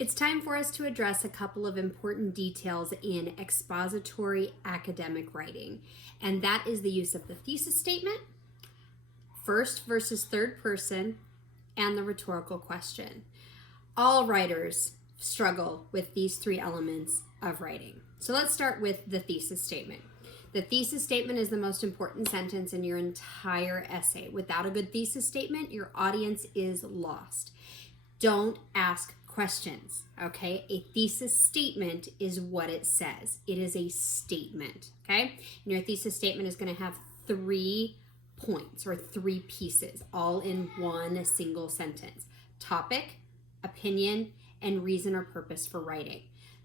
It's time for us to address a couple of important details in expository academic writing, and that is the use of the thesis statement, first versus third person, and the rhetorical question. All writers struggle with these three elements of writing. So let's start with the thesis statement. The thesis statement is the most important sentence in your entire essay. Without a good thesis statement, your audience is lost. Don't ask questions, okay? A thesis statement is what it says. It is a statement, okay? And your thesis statement is going to have 3 points or 3 pieces, all in one single sentence. Topic, opinion, and reason or purpose for writing.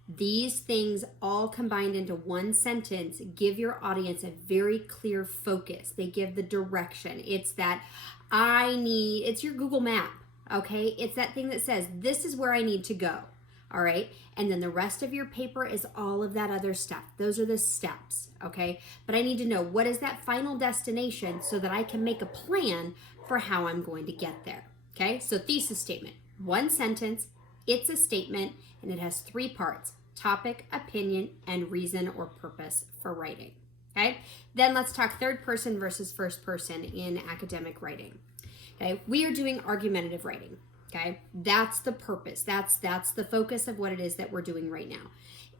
These things all combined into one sentence give your audience a very clear focus. They give the direction. It's that it's your Google map, okay? It's that thing that says, this is where I need to go, all right? And then the rest of your paper is all of that other stuff. Those are the steps, okay? But I need to know, what is that final destination so that I can make a plan for how I'm going to get there, okay? So thesis statement, one sentence, it's a statement, and it has 3 parts: topic, opinion, and reason or purpose for writing, okay? Then let's talk third person versus first person in academic writing, okay? We are doing argumentative writing, okay? That's the purpose. That's the focus of what it is that we're doing right now.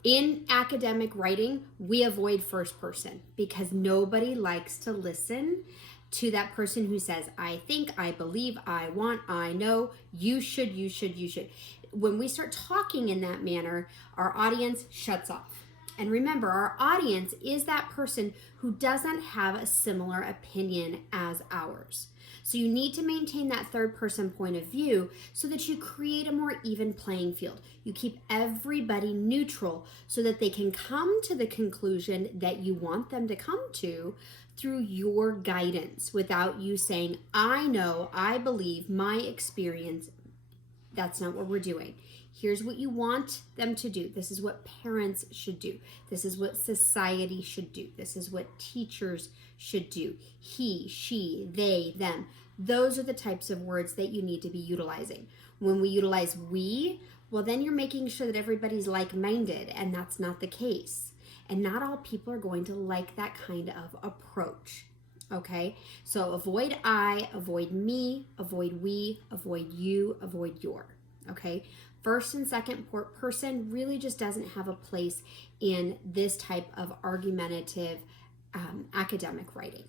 In academic writing, we avoid first person because nobody likes to listen to that person who says, I think, I believe, I want, I know, you should. When we start talking in that manner, our audience shuts off. And remember, our audience is that person who doesn't have a similar opinion as ours. So you need to maintain that third person point of view so that you create a more even playing field. You keep everybody neutral so that they can come to the conclusion that you want them to come to through your guidance without you saying, I know, I believe, my experience. That's not what we're doing. Here's what you want them to do. This is what parents should do. This is what society should do. This is what teachers should do. He, she, they, them. Those are the types of words that you need to be utilizing. When we utilize we, well, then you're making sure that everybody's like-minded, and that's not the case. And not all people are going to like that kind of approach. Okay, so avoid I, avoid me, avoid we, avoid you, avoid your. Okay, first and second person really just doesn't have a place in this type of argumentative academic writing.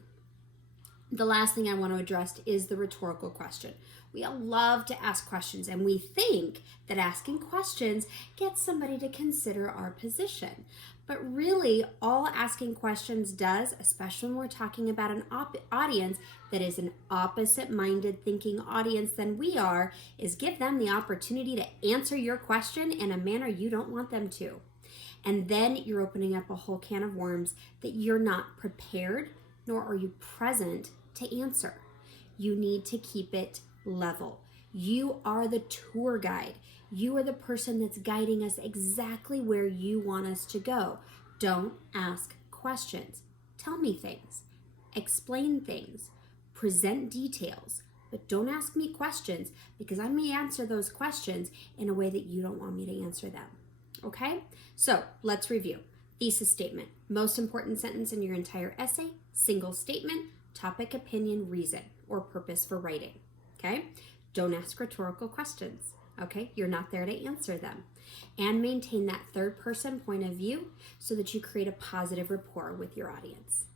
The last thing I want to address is the rhetorical question. We all love to ask questions, and we think that asking questions gets somebody to consider our position. But really, all asking questions does, especially when we're talking about an audience that is an opposite-minded thinking audience than we are, is give them the opportunity to answer your question in a manner you don't want them to. And then you're opening up a whole can of worms that you're not prepared, nor are you present to answer. You need to keep it level. You are the tour guide. You are the person that's guiding us exactly where you want us to go. Don't ask questions. Tell me things. Explain things. Present details. But don't ask me questions because I may answer those questions in a way that you don't want me to answer them. Okay? So let's review. Thesis statement. Most important sentence in your entire essay. Single statement. Topic, opinion, reason, or purpose for writing. Okay? Don't ask rhetorical questions. Okay, you're not there to answer them. And maintain that third person point of view so that you create a positive rapport with your audience.